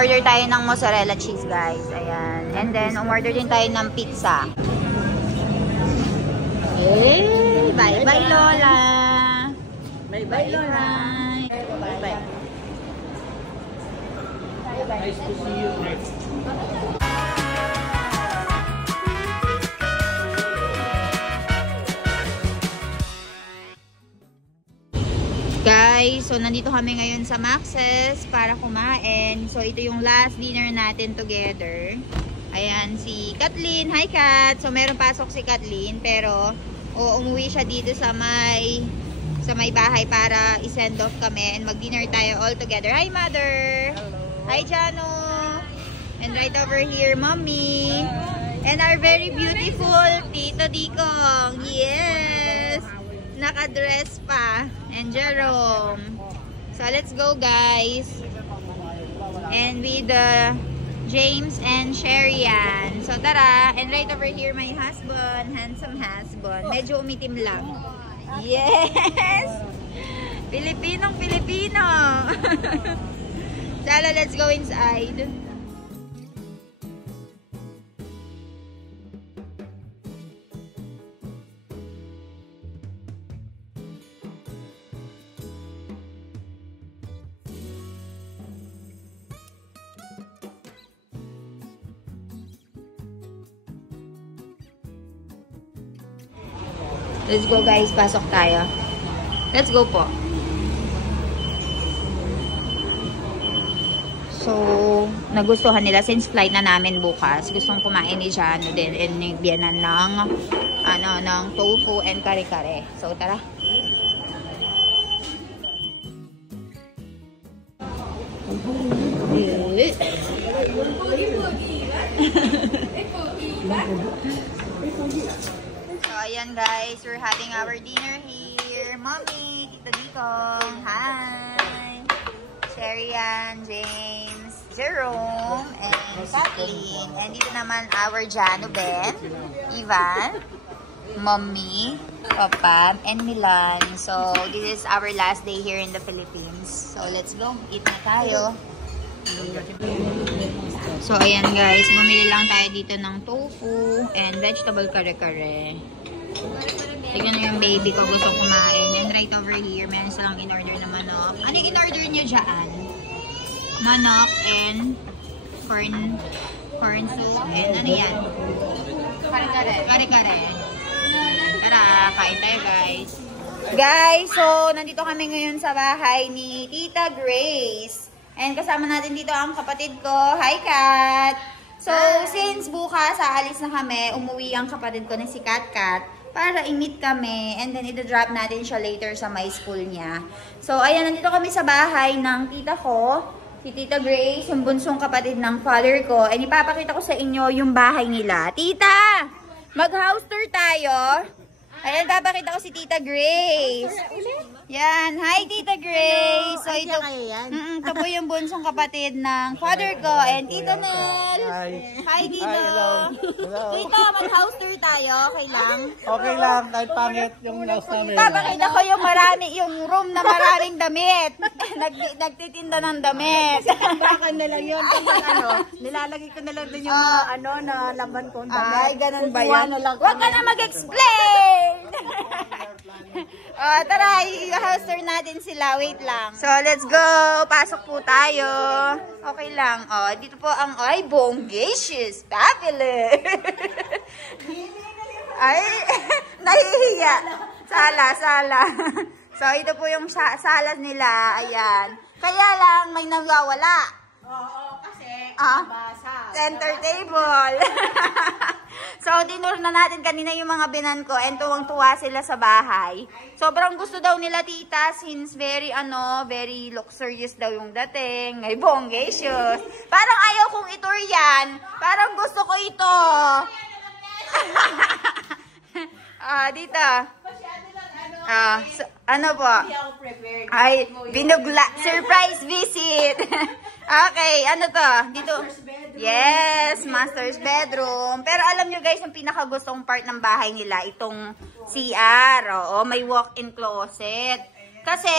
umorder tayo ng mozzarella cheese, guys. Ayan. And then, umorder din tayo ng pizza. Hey! Bye-bye, Lola! Bye-bye, Lola! Bye-bye. Nice to see you. Guys, so nandito kami ngayon sa Max's para kumain. So ito yung last dinner natin together. Ayan si Kathleen. Hi Kat! So meron pasok si Kathleen pero umuwi siya dito sa may bahay para i-send off kami and mag-dinner tayo all together. Hi Mother! Hello! Hi Jano! And right over here, Mommy! And our very beautiful Tito Dikong! Yes! Naka-dress pa. And Jerome. So, let's go, guys. And with James and Sherian. So, tara. And right over here, my husband. Handsome husband. Medyo umitim lang. Yes! Pilipinong Pilipino! So, let's go inside. Let's go guys, pasok tayo. Let's go po. So, nagustuhan nila since flight na namin bukas. Gustong kumain ni Jano din and nagbiyanan ng tofu and kare-kare. So, tara. Ayan guys, we're having our dinner here. Mommy, Tito Dikong, hi! Sherian, James, Jerome, and Kathleen. And dito naman our Jano Ben, Ivan, Mommy, Papa, and Milan. So, this is our last day here in the Philippines. So, let's go. Eat na tayo. So, ayan guys. Bumili lang tayo dito ng tofu and vegetable kare-kare. Tignan na yung baby ko. Gusto kumain. And right over here, meron silang in-order na manok. Ano yung in-order nyo dyan? Manok and corn soup. And ano yan? Kare-kare. Kare-kare. Tara, kain tayo guys. Guys, so nandito kami ngayon sa bahay ni Tita Grace. And kasama natin dito ang kapatid ko. Hi, Kat! So, since bukas, aalis na kami, umuwi ang kapatid ko na si Kat para i-meet kami. And then, ito-drop natin siya later sa my school niya. So, ayan, nandito kami sa bahay ng tita ko, si Tita Grace, yung bunsong kapatid ng father ko. And ipapakita ko sa inyo yung bahay nila. Tita! Mag-house tour tayo. Ayan, papakita ko si Tita Grace. Yan. Hi, Tita Grace. So, ito po yung bunsong kapatid ng father ko and Tito Nel. Hi, Tito. Hello. Tita, mag-house tour tayo. Okay lang? Okay lang. Kahit pangit yung house namin. Papakita ko yung room na maraming damit. Nagtitinda ng damit. Bakan na lang yun. Nilalagay ko na lang din yung na laman ko. Ay, ganun ba yan? Huwag ka na mag-explain! Tara, i-house tour natin sila. Wait lang. So, let's go. Pasok po tayo. Okay lang. Dito po ang, bongacious. Fabulous. Ay, nahihiya. Sala. So, ito po yung salas nila. Ayan. Kaya lang, may nawawala. Oo, kasi basa. Center table. So, dinur na natin kanina yung mga binan ko and tuwang-tuwa sila sa bahay. Sobrang gusto daw nila tita since very luxurious daw yung dating. May bongacious. Parang ayaw kong itur yan. Parang gusto ko ito. Dito. Ano po? Ay, binugla. Surprise visit. Okay, ano to? Dito. Yes, master's bedroom. Pero alam nyo guys, yung pinakagustong part ng bahay nila, itong CR. Oo, may walk-in closet. Kasi,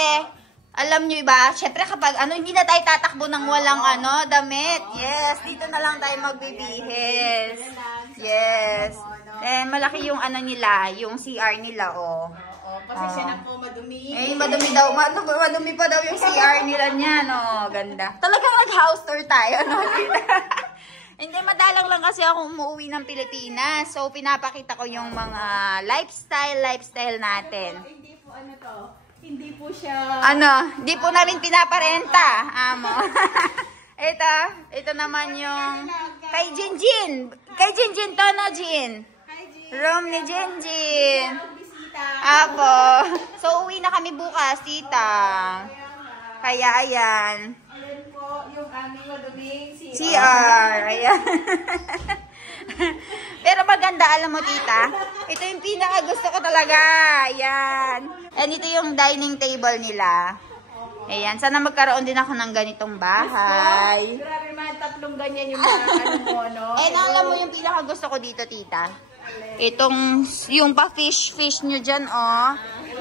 Alam nyo ba, syempre kapag hindi na tayo tatakbo ng walang damit. Yes, dito na lang tayo magbibihis. Yes. And malaki yung nila, yung CR nila, oh. Kasi siya na po madumi. Madumi daw. Madumi pa daw yung CR nila niyan, oh. Ganda. Talagang nag-house tour tayo, no? Hindi, madalang lang kasi ako umuwi ng Pilipinas. So, pinapakita ko yung mga lifestyle natin. Hindi po hindi po siya... Hindi po namin pinaparenta, amo. ito naman yung kay Jinjin. Kay Jinjin to, no, Jin? Room ni Jinjin. Apo. So, uwi na kami bukas, tita. Kaya, ayan. Ayan po, yung aming maduming CR. Ayan. Pero maganda, alam mo, tita. Ito yung pinaka gusto ko talaga. Ayan. And ito yung dining table nila. Ayan. Sana magkaroon din ako ng ganitong bahay. Grabe man, 3 ganyan yung mga no? And alam mo yung pinaka gusto ko dito, tita? Itong, yung pa-fish nyo dyan, oh.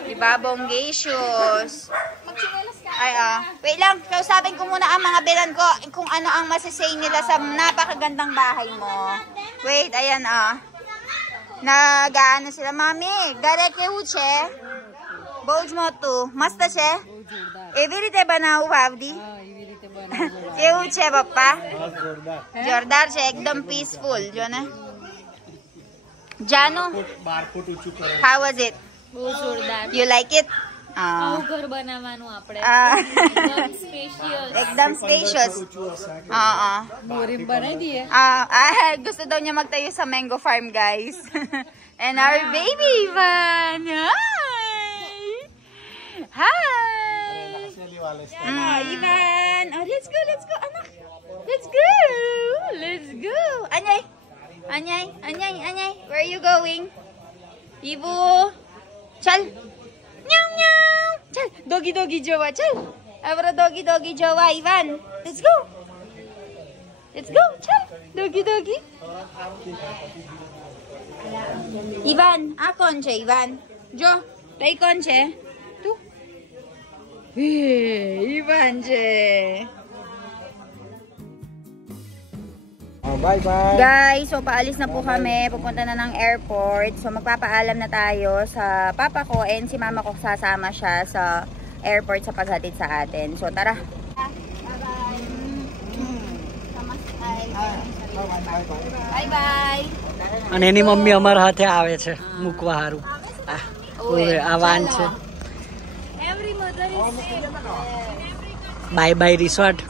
Diba, bonggacious. Ay, wait lang, kausapin ko muna ang mga bilan ko kung ano ang masasay nila sa napakagandang bahay mo. Wait, ayan, nag-ano sila, mami, gareke uche, bouj mo to, masta che? Evirite ba na uhavdi? Ke uche, papa? Jordar che, ekdam peaceful, jo na? Jano, how was it? You like it? ઘર બનાવવાનું આપણે એકદમ spacious Ekdam spacious. Oo. બોરી બનાવી દઈએ Gusto daw niya magtayo sa mango farm, guys. And our baby Ivan. Hi. Ivan. Oh, let's go, anak. Let's go. Anyay. Where are you going? Ibu. Chal. Meow. Chal. Doggy Jowa. Chal. Abra doggy Jowa, Ivan. Let's go. Chal. Doggy. Ivan. Konche, Ivan. Jo. Tay konche. Tu. Ivan je. Bye-bye. Guys, so paalis na po kami. Pupunta na ng airport. So magpapaalam na tayo sa papa ko and si mama ko, sasama siya sa airport sa paghatid sa atin. So tara. Bye-bye. અને એની મમ્મી અમારા હાથે આવે છે મૂકવા હારું આવાન છે every mother is safe by resort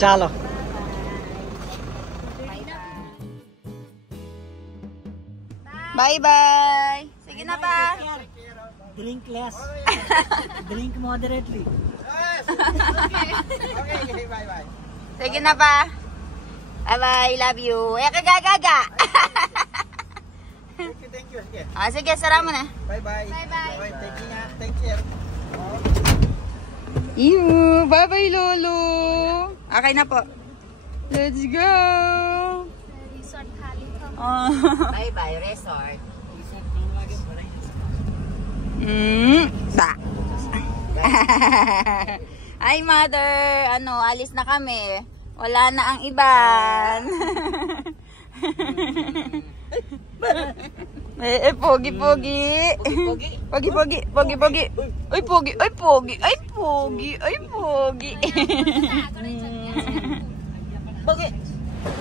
ચાલો Bye-bye. Sige na pa. drink less drink moderately Okay, bye-bye. Sige na pa. Bye-bye. Love you. Kagagaga. Thank you. Sige, sara mo na. Bye-bye. Thank you. Bye-bye, Lolo. Okay na po. Let's go. Resort ખાલી Bye-bye, resort. Hi, mother. Alis na kami. Wala na ang iban. Pogi.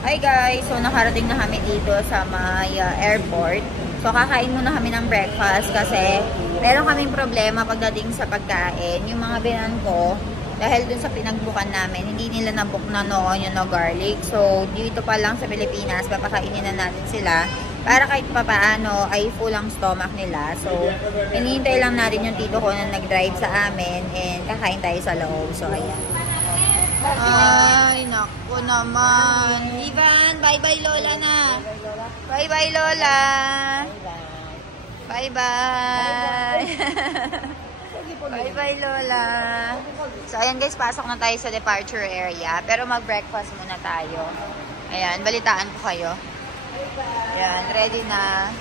Hi guys, so nakarating na kami dito sa may airport. So kakain muna kami ng breakfast kasi meron kaming problema pagdating sa pagkain. Yung mga binan ko, dahil dun sa pinagbukan namin, hindi nila nabook na noon yung no garlic. So dito pa lang sa Pilipinas, papakainin na natin sila para kahit papaano ay full ang stomach nila. So hinihintay lang natin yung tito ko na nag-drive sa amin and kakain tayo sa loob. So ayan. Ay, naku naman. Ivan, bye-bye Lola na. Bye-bye Lola. Bye-bye. Bye-bye Lola. So, ayan guys, pasok na tayo sa departure area. Pero mag-breakfast muna tayo. Ayan, balitaan ko kayo. Ayan, ready na.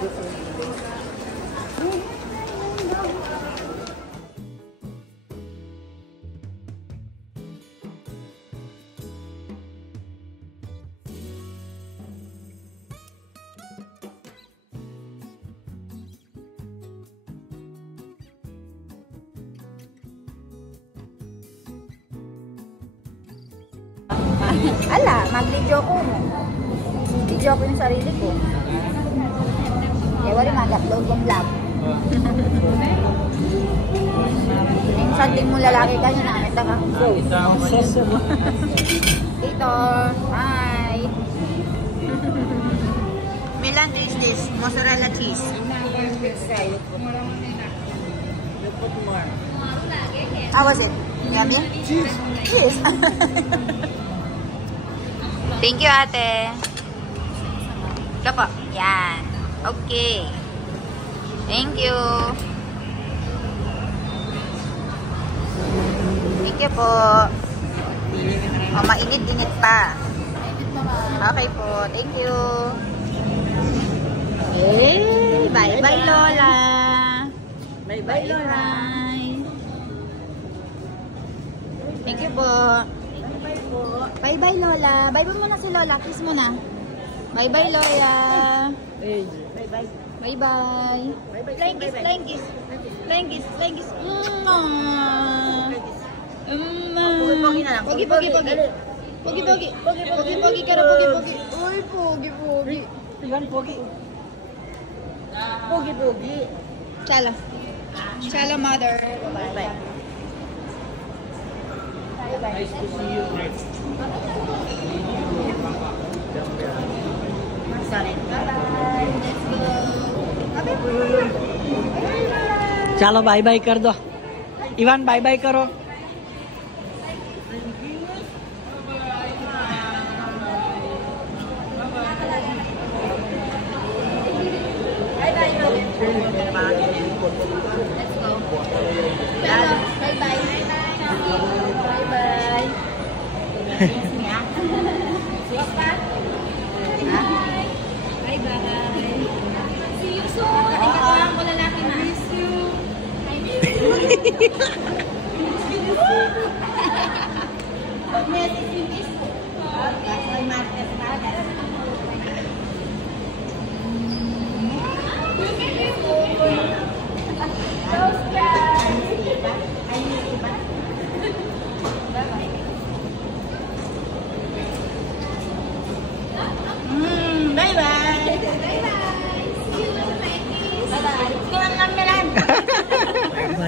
Ala, mag-video ko mo. Video ko yung sarili ko. Kaya wala mag-upload yung vlog. Minsan din mo lalaki ka yun, nakita ka. Dito, hi. Milan is this, mozzarella cheese. How was it? Yummy? Cheese. Cheese. Thank you, ate. Ito po. Yan. Okay. Thank you. Thank you po. O, mainit-init pa. Okay po. Thank you. Hey, bye-bye, Lola. Bye-bye, Lola. Thank you po. Bye-bye, Lola. Bye-bye muna si Lola. Kiss muna. Bye-bye, Lola. Bye-bye. Bye-bye. Flying kiss, flying kiss. Flying kiss, flying kiss. Pogi-pogi na lang. Pogi-pogi. Pogi-pogi. Pogi-pogi ka na, pogi-pogi. Uy, pogi-pogi. Iwan, pogi. Pogi. Chala. Chala, mother. Bye-bye. Nice to see you. चलो bye bye कर दो Ivan bye bye करो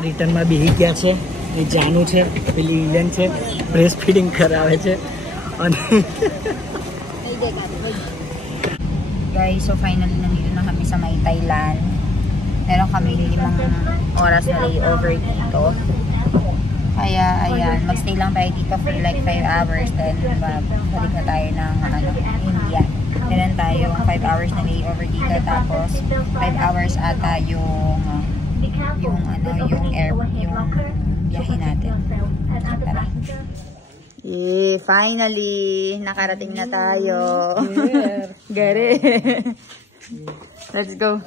रिटर्न में बेही गया છે એ જાનું છે પેલી ઇલેન છે બ્રેસ્ટ ફીડિંગ કરાવે છે અને guys, so finally nandito na kami sa may Thailand. Meron kami 5 oras na layover dito. Kaya ayan, magstay lang tayo dito for like 5 hours then balik na tayo ng India. Meron tayong 5 hours na layover dito tapos 5 hours ata yung biyahe natin. Tara. Finally, nakarating na tayo. Gare. Let's go.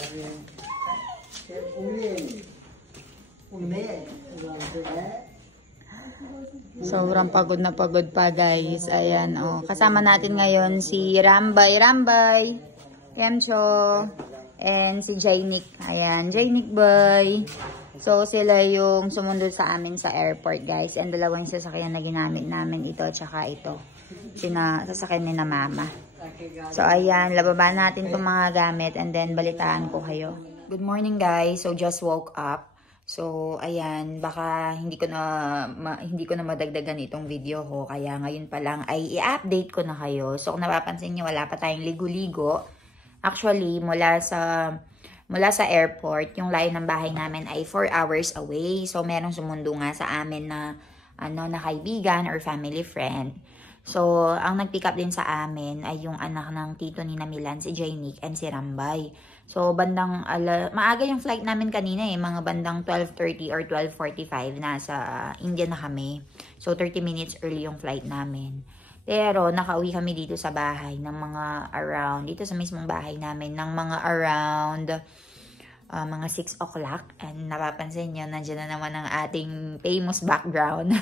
Sobrang pagod na pagod pa, guys. Ayan, oh. Kasama natin ngayon si Rambay. Yamcho. And si Jainik. Ayan, Jainik boy. So, sila yung sumundod sa amin sa airport, guys. And dalawang sasakyan na ginamit namin. Ito, tsaka ito. Sasakyan ni na mama. So, ayan. Lababa natin itong mga gamit. And then, balitaan ko kayo. Good morning, guys. So, just woke up. So, ayan. Baka hindi ko na madagdagan itong video ko. Kaya ngayon pa lang ay i-update ko na kayo. So, kung napapansin nyo, wala pa tayong ligo-ligo. Actually, mula sa airport, yung layo ng bahay namin ay 4 hours away. So, merong sumundo nga sa amin na, na kaibigan or family friend. So, ang nag-pick up din sa amin ay yung anak ng tito ni na Milan, si Jainik and si Rambay. So, maaga yung flight namin kanina mga bandang 12:30 or 12:45 nasa India na kami. So, 30 minutes early yung flight namin. Pero nakauwi kami dito sa bahay ng mga around, dito sa mismong bahay namin, ng mga around mga 6 o'clock. And napapansin nyo, nandiyan na naman ang ating famous background.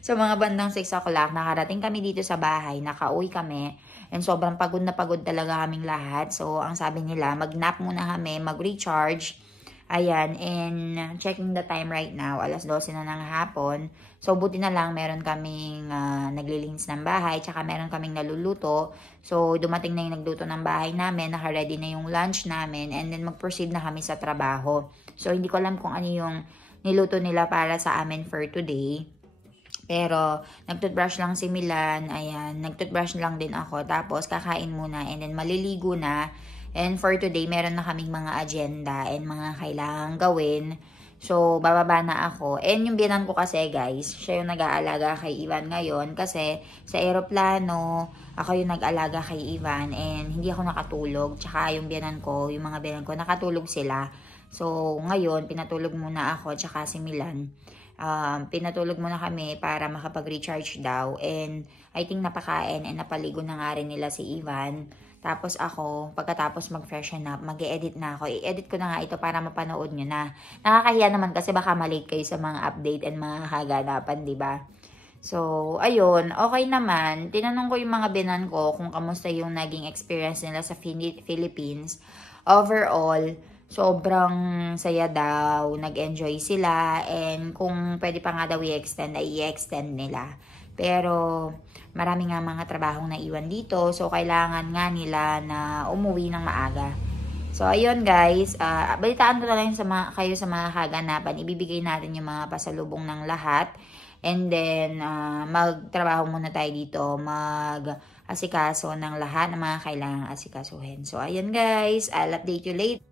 So mga bandang 6 o'clock, nakarating kami dito sa bahay, nakauwi kami. And sobrang pagod na pagod talaga kaming lahat. So ang sabi nila, mag-nap muna kami, mag-recharge. Ayan, and checking the time right now, 12:00 na ng hapon. So, buti na lang, meron kaming naglilinis ng bahay, tsaka meron kaming naluluto. So, dumating na yung nagluto ng bahay namin, naka-ready na yung lunch namin, and then mag-proceed na kami sa trabaho. So, hindi ko alam kung ano yung niluto nila para sa amin for today. Pero, nag-toothbrush lang si Milan, ayan, nag-toothbrush lang din ako, tapos kakain muna, and then maliligo na. And for today, meron na kaming mga agenda and mga kailangang gawin. So, bababa na ako. And yung biyanan ko kasi, guys, siya yung nag-aalaga kay Ivan ngayon. Kasi sa aeroplano, ako yung nag-alaga kay Ivan. And hindi ako nakatulog. Tsaka yung biyanan ko, yung mga biyanan ko, nakatulog sila. So, ngayon, pinatulog muna ako, tsaka si Milan. Pinatulog muna kami para makapag-recharge daw. And I think napakain and napaligo na nga rin nila si Ivan. Tapos ako, pagkatapos mag-freshen up, mag-e-edit na ako. I-edit ko na nga ito para mapanood nyo na. Nakakahiya naman kasi baka malate kayo sa mga update and mga kaganapan, diba? So, ayun, okay naman. Tinanong ko yung mga binan ko kung kamusta yung naging experience nila sa Philippines. Overall, sobrang saya daw. Nag-enjoy sila. And kung pwede pa nga daw i-extend, ay i-extend nila. Pero marami nga mga trabahong naiwan dito. So, kailangan nga nila na umuwi ng maaga. So, ayun guys. Balitaan ko na lang kayo sa mga kaganapan. Ibibigay natin yung mga pasalubong ng lahat. And then, magtrabaho muna tayo dito. Mag-asikaso ng lahat ng mga kailangang asikasuhin. So, ayun guys. I'll update you later.